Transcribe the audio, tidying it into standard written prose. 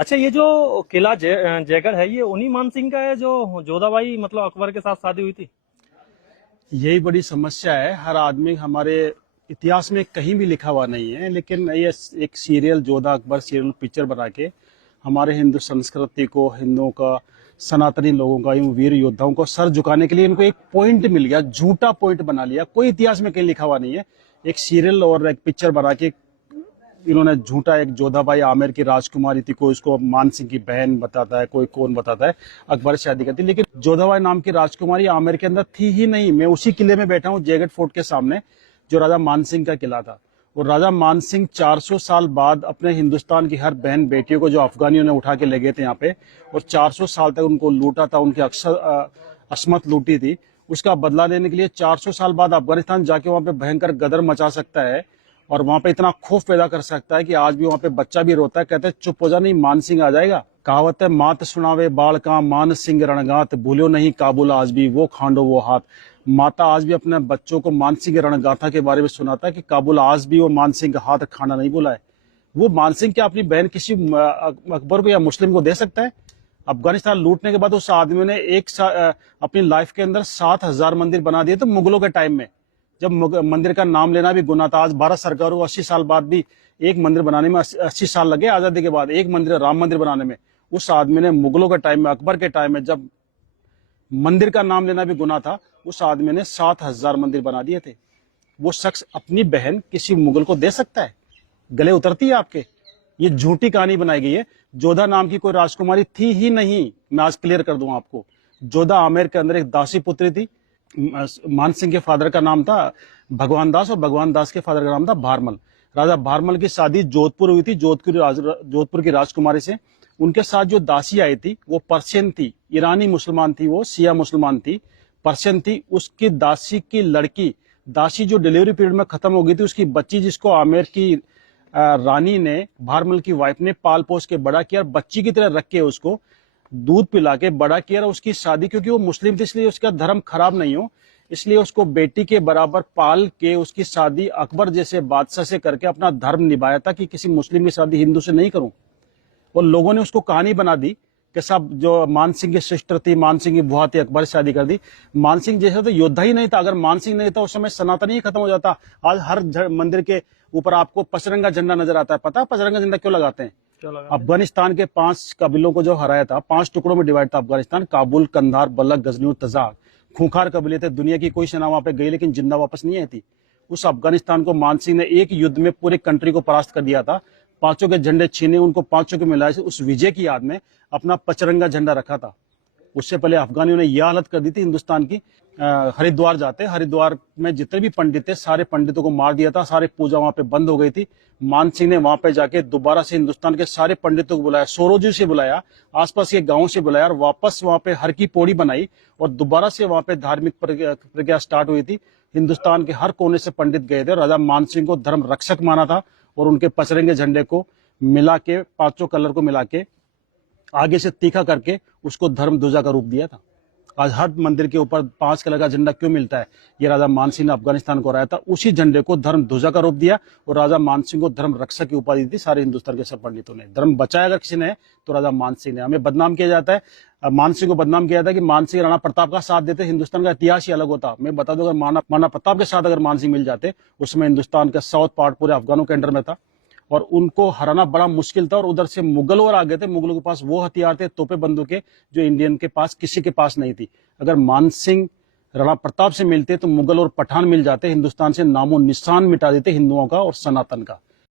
अच्छा, ये जो किला जयगढ़ है, ये उन्हीं मानसिंह का है जो जोधाबाई मतलब अकबर के साथ शादी हुई थी? यही बड़ी समस्या है। हर आदमी हमारे इतिहास में कहीं भी लिखा हुआ नहीं है, लेकिन ये एक serial Jodha Akbar serial picture बना के हमारे हिंदू संस्कृति को, हिंदुओं का, सनातनी लोगों का, इन वीर योद्धाओं को सर झुकाने के लिए इनको एक पॉइंट मिल गया, झूठा पॉइंट बना लिया। कोई इतिहास में कहीं लिखा हुआ नहीं है। एक सीरियल और एक पिक्चर बना के इन्होंने झूठा, एक जोधाबाई आमेर की राजकुमारी थी, कोई उसको मान सिंह की बहन बताता है, कोई कौन बताता है, अकबर से शादी करती, लेकिन जोधाबाई नाम की राजकुमारी आमेर के अंदर थी ही नहीं। मैं उसी किले में बैठा हूँ, जयगढ़ फोर्ट के सामने, जो राजा मानसिंह का किला था। और राजा मानसिंह 400 साल बाद अपने हिंदुस्तान की हर बहन बेटियों को, जो अफगानियों ने उठा के ले गए थे यहाँ पे, और 400 साल तक उनको लूटा था, उनकी असमत लूटी थी, उसका बदला लेने के लिए 400 साल बाद अफगानिस्तान जाके वहां पे भयंकर गदर मचा सकता है और वहां पे इतना खौफ पैदा कर सकता है कि आज भी वहां पे बच्चा भी रोता है, कहते हैं चुप हो जा, नहीं मान सिंह आ जाएगा। कहावत है, मात सुनावे बाल का मान सिंह रणगात, भूलो नहीं काबुल आज भी वो खांडो वो हाथ। माता आज भी अपने बच्चों को मान सिंह रणगाथा के बारे में सुनाता है कि काबुल आज भी वो मान सिंह का हाथ खाना नहीं बोला है। वो मान सिंह क्या अपनी बहन किसी अकबर को या मुस्लिम को दे सकता है? अफगानिस्तान लूटने के बाद उस आदमी ने अपनी लाइफ के अंदर 7,000 मंदिर बना दिए थे मुगलों के टाइम में, जब मंदिर का नाम लेना भी गुनाह था। आज भारत सरकार को 80 साल बाद भी एक मंदिर बनाने में 80 साल लगे, आजादी के बाद एक मंदिर, राम मंदिर बनाने में। उस आदमी ने मुगलों के टाइम में, अकबर के टाइम में, जब मंदिर का नाम लेना भी गुनाह था, उस आदमी ने 7,000 मंदिर बना दिए थे। वो शख्स अपनी बहन किसी मुगल को दे सकता है? गले उतरती है आपके? ये झूठी कहानी बनाई गई है। जोधा नाम की कोई राजकुमारी थी ही नहीं। मैं आज क्लियर कर दूं आपको, जोधा आमेर के अंदर एक दासी पुत्री थी। मान सिंह के फादर का नाम था भगवान दास और भगवान दास के फादर का नाम था भारमल। राजा भारमल की शादी जोधपुर हुई थी, जोधपुर की राजकुमारी से। उनके साथ जो दासी आई थी वो पर्शियन थी, ईरानी मुसलमान थी, वो शिया मुसलमान थी, पर्शियन थी। उसकी दासी की लड़की, दासी जो डिलीवरी पीरियड में खत्म हो गई थी, उसकी बच्ची, जिसको आमेर की रानी ने, भारमल की वाइफ ने पाल पोस के बड़ा किया, बच्ची की तरह रख के उसको दूध पिला के बड़ा किया। उसकी शादी, क्योंकि वो मुस्लिम थी इसलिए उसका धर्म खराब नहीं हो, इसलिए उसको बेटी के बराबर पाल के उसकी शादी अकबर जैसे बादशाह से करके अपना धर्म निभाया था कि किसी मुस्लिम की शादी हिंदू से नहीं करूं। और लोगों ने उसको कहानी बना दी कि सब जो मान सिंह की सिस्टर थी, मान सिंह की बुआ थी, अकबर से शादी कर दी। मान सिंह जैसा तो योद्धा ही नहीं था। अगर मान सिंह नहीं था उस समय सनातन ही खत्म हो जाता। आज हर मंदिर के ऊपर आपको पचरंगा झंडा नजर आता है। पता है पचरंगा झंडा क्यों लगाते हैं? अफगानिस्तान के 5 कबीलों को जो हराया था, 5 टुकड़ों में डिवाइड था अफगानिस्तान, काबुल, कंधार, बलख, गजनी और तजाक। खूंखार कबीले थे। दुनिया की कोई सेना वहां पे गई लेकिन जिंदा वापस नहीं आई थी। उस अफगानिस्तान को मान सिंह ने एक युद्ध में पूरे कंट्री को परास्त कर दिया था। 5 के झंडे छीने, उनको 5 को मिलाए, उस विजय की याद में अपना पचरंगा झंडा रखा था। उससे पहले अफगानियों ने यह हालत कर दी थी हिंदुस्तान की। हरिद्वार जाते, हरिद्वार में जितने भी पंडित थे सारे पंडितों को मार दिया था, सारे पूजा वहां पे बंद हो गई थी। मान सिंह ने वहां पे जाके दोबारा से हिंदुस्तान के सारे पंडितों को बुलाया, सोरोजी से बुलाया, आसपास के गांवों से बुलाया, और वापस वहां पे हर की पौड़ी बनाई और दोबारा से वहां पे धार्मिक प्रक्रिया स्टार्ट हुई थी। हिंदुस्तान के हर कोने से पंडित गए थे। राजा मान सिंह को धर्म रक्षक माना था और उनके पचरंगे झंडे को मिला के, 5 कलर को मिला के आगे से तीखा करके उसको धर्म ध्वजा का रूप दिया था। आज हर मंदिर के ऊपर 5 कलर का झंडा क्यों मिलता है? ये राजा मान सिंह ने अफगानिस्तान को हराया था, उसी झंडे को धर्म ध्वजा का रूप दिया और राजा मान सिंह को धर्म रक्षक की उपाधि दी। सारे हिंदुस्तान के सब पंडितों ने धर्म बचाया अगर किसी ने तो राजा मान सिंह ने। हमें बदनाम किया जाता है, मान सिंह को बदनाम किया जाता है कि मान सिंह राणा प्रताप का साथ देते, हिंदुस्तान का इतिहास ही अलग होता। मैं बता दूं, अगर माना प्रताप के साथ अगर मान सिंह मिल जाते, उसमें हिंदुस्तान का साउथ पार्ट पूरे अफगानों के अंडर में था और उनको हराना बड़ा मुश्किल था। और उधर से मुगल और आ गए थे, मुगलों के पास वो हथियार थे, तोपे बंदूकें, जो इंडियन के पास किसी के पास नहीं थी। अगर मान सिंह राणा प्रताप से मिलते तो मुगल और पठान मिल जाते, हिंदुस्तान से नामो निशान मिटा देते हिंदुओं का और सनातन का।